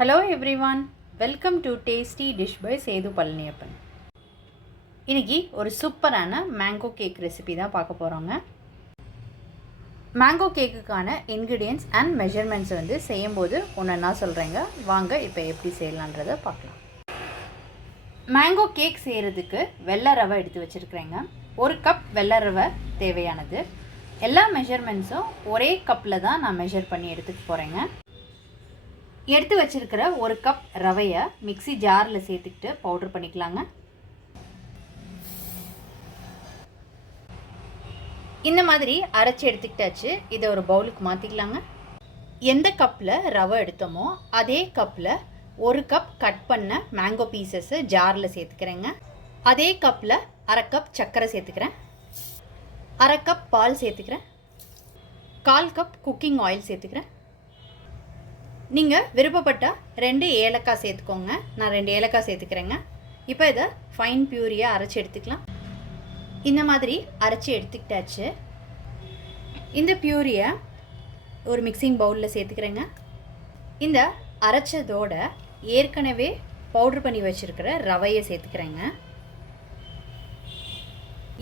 Hello everyone, welcome to Tasty Dish by Setu Palaniappan. இன்னைக்கு ஒரு சூப்பரான மேங்கோ கேக் ரெசிபி தான் பார்க்க போகிறோங்க. மேங்கோ கேக்குக்கான இன்க்ரீடியன்ட்ஸ் அண்ட் மெஷர்மெண்ட்ஸ் செய்யும்போது ஒன்றா சொல்கிறேங்க. வாங்க இப்போ எப்படி செய்யலான்றதை பார்க்கலாம். மேங்கோ கேக் செய்கிறதுக்கு வெள்ளை ரவை எடுத்து வச்சுருக்கிறேங்க. 1 கப் வெள்ளை ரவை தேவையானது. எல்லா மெஷர்மெண்ட்ஸும் ஒரே கப்பில் தான் நான் மெஷர் பண்ணி எடுத்துக்க போகிறேங்க. எடுத்து வச்சிருக்கிற 1 கப் ரவையை மிக்ஸி ஜாரில் சேர்த்துக்கிட்டு பவுடர் பண்ணிக்கலாங்க. இந்த மாதிரி அரைச்சி எடுத்துக்கிட்டாச்சு. இதை ஒரு பவுலுக்கு மாற்றிக்கலாங்க. எந்த கப்பில் ரவை எடுத்தோமோ அதே கப்பில் 1 கப் கட் பண்ண மேங்கோ பீசஸ்ஸு ஜாரில் சேர்த்துக்கிறேங்க. அதே கப்பில் 1/2 கப் சர்க்கரை சேர்த்துக்கிறேன். 1/2 கப் பால் சேர்த்துக்கிறேன். 1/4 கப் குக்கிங் ஆயில் சேர்த்துக்கிறேன். நீங்கள் விருப்பப்பட்டால் 2 ஏலக்காய் சேர்த்துக்கோங்க. நான் 2 ஏலக்காய் சேர்த்துக்கிறேங்க. இப்போ இதை ஃபைன் பியூரியாக அரைச்சி எடுத்துக்கலாம். இந்த மாதிரி அரைச்சி எடுத்துக்கிட்டாச்சு. இந்த பியூரியை ஒரு மிக்சிங் பவுலில் சேர்த்துக்கிறேங்க. இந்த அரைச்சதோட ஏற்கனவே பவுட்ரு பண்ணி வச்சுருக்கிற ரவையை சேர்த்துக்கிறேங்க.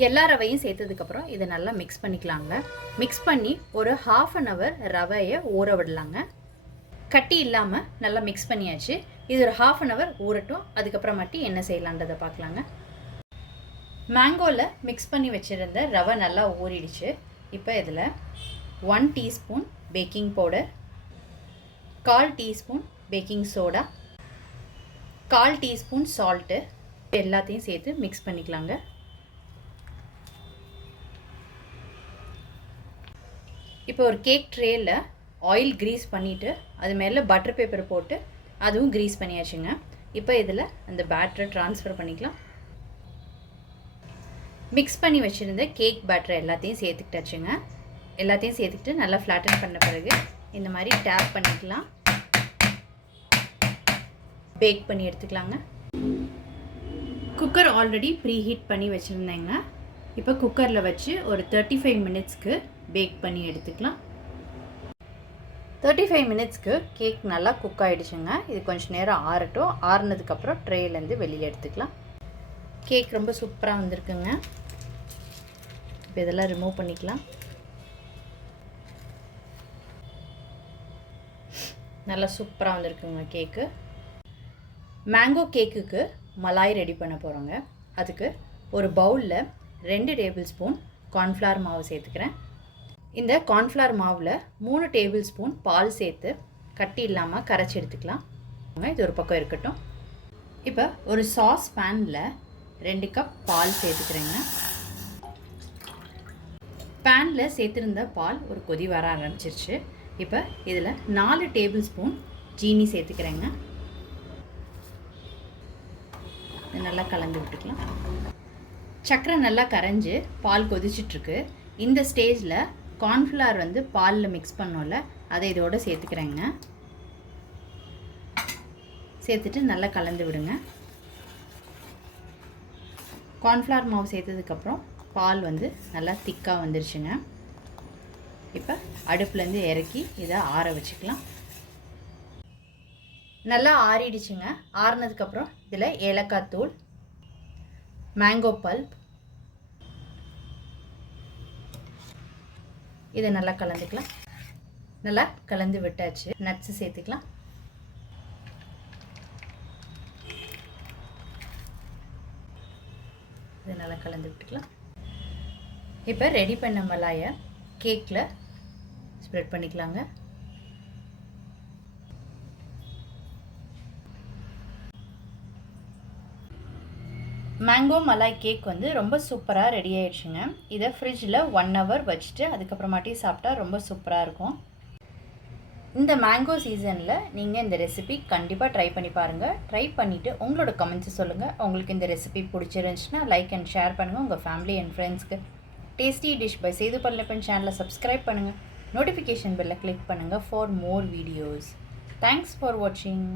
எல்லா ரவையும் சேர்த்ததுக்கப்புறம் இதை நல்லா மிக்ஸ் பண்ணிக்கலாங்க. மிக்ஸ் பண்ணி ஒரு 1/2 hour ரவையை ஊற விடலாங்க. கட்டி இல்லாமல் நல்லா மிக்ஸ் பண்ணியாச்சு. இது ஒரு 1/2 hour ஊறட்டும். அதுக்கப்புறமாட்டி என்ன செய்யலான்றதை பார்க்கலாங்க. மேங்கோவில் மிக்ஸ் பண்ணி வச்சுருந்த ரவை நல்லா ஊறிடுச்சு. இப்போ இதில் 1 teaspoon baking powder, 1/4 teaspoon baking soda, 1/4 teaspoon salt எல்லாத்தையும் சேர்த்து மிக்ஸ் பண்ணிக்கலாங்க. இப்போ ஒரு கேக் ட்ரேயில் ஆயில் க்ரீஸ் பண்ணிவிட்டு அது மேலே பட்டர் பேப்பர் போட்டு அதுவும் க்ரீஸ் பண்ணியாச்சுங்க. இப்போ இதில் அந்த பேட்டரை ட்ரான்ஸ்ஃபர் பண்ணிக்கலாம். மிக்ஸ் பண்ணி வச்சுருந்த கேக் பேட்டரை எல்லாத்தையும் சேர்த்துக்கிட்டாச்சுங்க. எல்லாத்தையும் சேர்த்துக்கிட்டு நல்லா ஃப்ளாட்டன் பண்ண பிறகு இந்த மாதிரி டேப் பண்ணிக்கலாம். பேக் பண்ணி எடுத்துக்கலாங்க. குக்கர் ஆல்ரெடி ப்ரீ ஹீட் பண்ணி வச்சுருந்தேங்க. இப்போ குக்கரில் வச்சு ஒரு 35 மினிட்ஸ்க்கு பேக் பண்ணி எடுத்துக்கலாம். 35 மினிட்ஸ்க்கு கேக் நல்லா குக் ஆகிடுச்சுங்க. இது கொஞ்சம் நேரம் ஆறட்டும். ஆறுனதுக்கப்புறம் ட்ரேலேருந்து வெளியே எடுத்துக்கலாம். கேக் ரொம்ப சூப்பராக வந்திருக்குங்க. இப்போ இதெல்லாம் ரிமூவ் பண்ணிக்கலாம். நல்லா சூப்பராக வந்திருக்குங்க கேக்கு. மேங்கோ கேக்குக்கு மலாய் ரெடி பண்ண போகிறோங்க. அதுக்கு ஒரு பவுலில் 2 டேபிள் ஸ்பூன் கார்ன்ஃப்ளவர் மாவு சேர்த்துக்கிறேன். இந்த கார்ன்ஃப்ளவர் மாவில் 3 டேபிள் ஸ்பூன் பால் சேர்த்து கட்டி இல்லாமல் கரைச்சி எடுத்துக்கலாம். இது ஒரு பக்கம் இருக்கட்டும். இப்போ ஒரு சாஸ் பேனில் 2 கப் பால் சேர்த்துக்கிறேங்க. பேனில் சேர்த்துருந்த பால் ஒரு கொதி வர ஆரம்பிச்சிருச்சு. இப்போ இதில் 4 டேபிள் ஸ்பூன் ஜீனி சேர்த்துக்கிறேங்க. நல்லா கலந்து விட்டுக்கலாம். சர்க்கரை நல்லா கரைஞ்சி பால் கொதிச்சிட்ருக்கு. இந்த ஸ்டேஜில் கார்ன்ஃப்ளவர் பாலில் மிக்ஸ் பண்ணோம்ல அதை இதோடு சேர்த்துக்கிறேங்க. சேர்த்துட்டு நல்லா கலந்து விடுங்க. கார்ன்ஃப்ளவர் மாவு சேர்த்ததுக்கப்புறம் பால் நல்லா திக்காக வந்துருச்சுங்க. இப்போ அடுப்புலேருந்து இறக்கி இதை ஆற வச்சுக்கலாம். நல்லா ஆறிடுச்சுங்க. ஆறினதுக்கப்புறம் இதில் ஏலக்காய் தூள், மேங்கோ பல்ப் இதை நல்லா கலந்துக்கலாம். நல்லா கலந்து விட்டாச்சு. நட்ஸு சேர்த்துக்கலாம். இதை நல்லா கலந்து விட்டுக்கலாம். இப்போ ரெடி பண்ண மலாயை கேக்கில் ஸ்ப்ரெட் பண்ணிக்கலாங்க. மேங்கோ மலாய் கேக் ரொம்ப சூப்பராக ரெடி ஆகிடுச்சுங்க. இதை ஃப்ரிட்ஜில் 1 hour வச்சுட்டு அதுக்கப்புறமாட்டி சாப்பிட்டா ரொம்ப சூப்பராக இருக்கும். இந்த மேங்கோ சீசனில் நீங்கள் இந்த ரெசிபி கண்டிப்பாக ட்ரை பண்ணி பாருங்கள். ட்ரை பண்ணிவிட்டு உங்களோட கமெண்ட்ஸை சொல்லுங்கள். உங்களுக்கு இந்த ரெசிபி பிடிச்சிருந்துச்சுன்னா லைக் அண்ட் ஷேர் பண்ணுங்கள் உங்கள் ஃபேமிலி அண்ட் ஃப்ரெண்ட்ஸ்க்கு. Tasty dish by Sethu Palaniappan சேனலை சப்ஸ்கிரைப் பண்ணுங்கள். நோட்டிஃபிகேஷன் பெல்லை கிளிக் பண்ணுங்கள் for more videos. Thanks for வாட்சிங்.